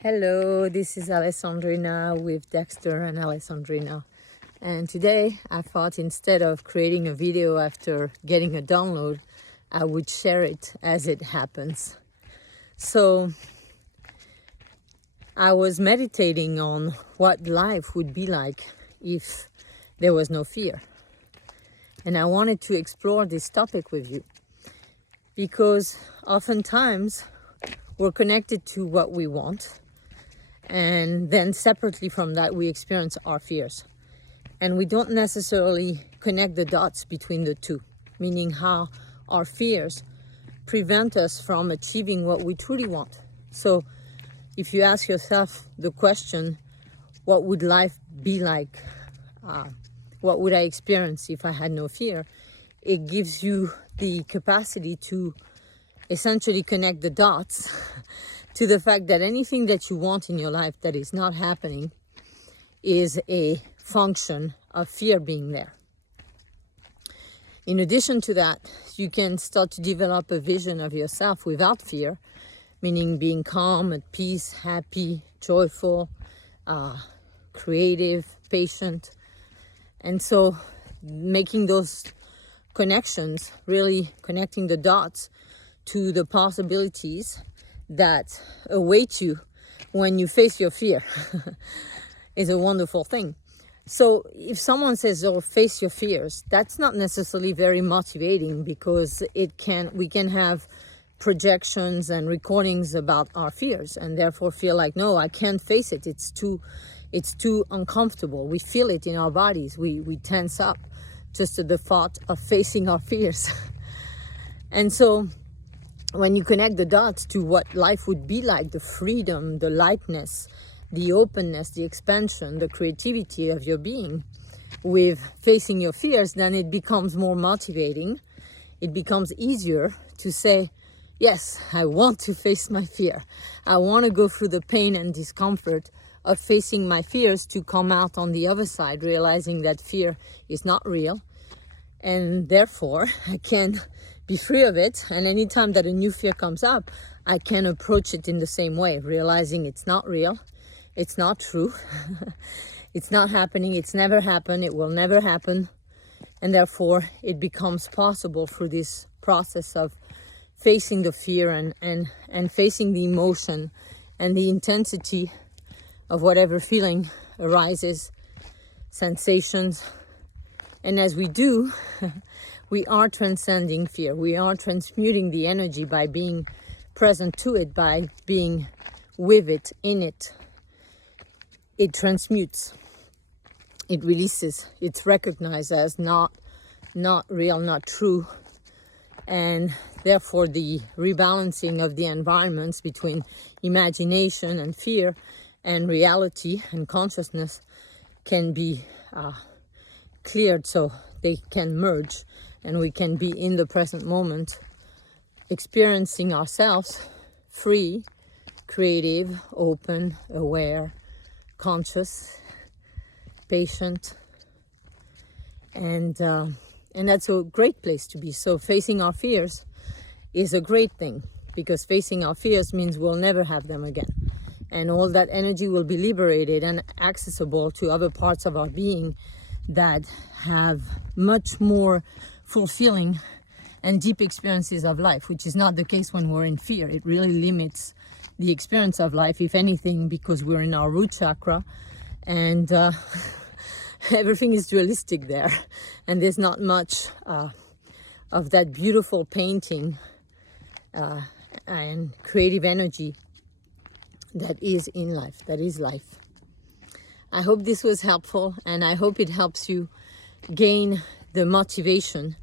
Hello, this is Alessandrina with Dexter and Alessandrina. And today I thought instead of creating a video after getting a download, I would share it as it happens. So I was meditating on what life would be like if there was no fear. And I wanted to explore this topic with you because oftentimes we're connected to what we want. And then separately from that, we experience our fears. And we don't necessarily connect the dots between the two, meaning how our fears prevent us from achieving what we truly want. So if you ask yourself the question, what would life be like? What would I experience if I had no fear? It gives you the capacity to essentially connect the dots to the fact that anything that you want in your life that is not happening is a function of fear being there. In addition to that, you can start to develop a vision of yourself without fear, meaning being calm, at peace, happy, joyful, creative, patient. And so making those connections, really connecting the dots to the possibilities that await you when you face your fear is a wonderful thing. So if someone says, oh, face your fears, that's not necessarily very motivating because we can have projections and recordings about our fears and therefore feel like, no, I can't face it. It's too uncomfortable. We feel it in our bodies. We tense up just at the thought of facing our fears. And so when you connect the dots to what life would be like, the freedom, the lightness, the openness, the expansion, the creativity of your being with facing your fears, then it becomes more motivating. It becomes easier to say, yes, I want to face my fear. I want to go through the pain and discomfort of facing my fears to come out on the other side, realizing that fear is not real. And therefore, I can be free of it. And anytime that a new fear comes up, I can approach it in the same way, realizing it's not real. It's not true. It's not happening. It's never happened. It will never happen. And therefore, it becomes possible through this process of facing the fear and facing the emotion and the intensity of whatever feeling arises, sensations. And as we do, we are transcending fear. We are transmuting the energy by being present to it, by being with it, in it. It transmutes. It releases. It's recognized as not real, not true. And therefore the rebalancing of the environments between imagination and fear and reality and consciousness can be cleared so they can merge and we can be in the present moment, experiencing ourselves free, creative, open, aware, conscious, patient, and that's a great place to be. So facing our fears is a great thing because facing our fears means we'll never have them again. And all that energy will be liberated and accessible to other parts of our being that have much more fulfilling and deep experiences of life, which is not the case when we're in fear. It really limits the experience of life, if anything, because we're in our root chakra and everything is dualistic there. And there's not much of that beautiful painting and creative energy that is in life, that is life. I hope this was helpful and I hope it helps you gain the motivation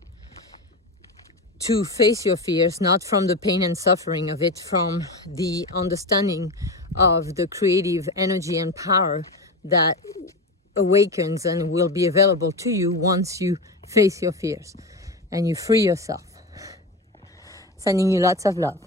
to face your fears, not from the pain and suffering of it, from the understanding of the creative energy and power that awakens and will be available to you once you face your fears and you free yourself. Sending you lots of love.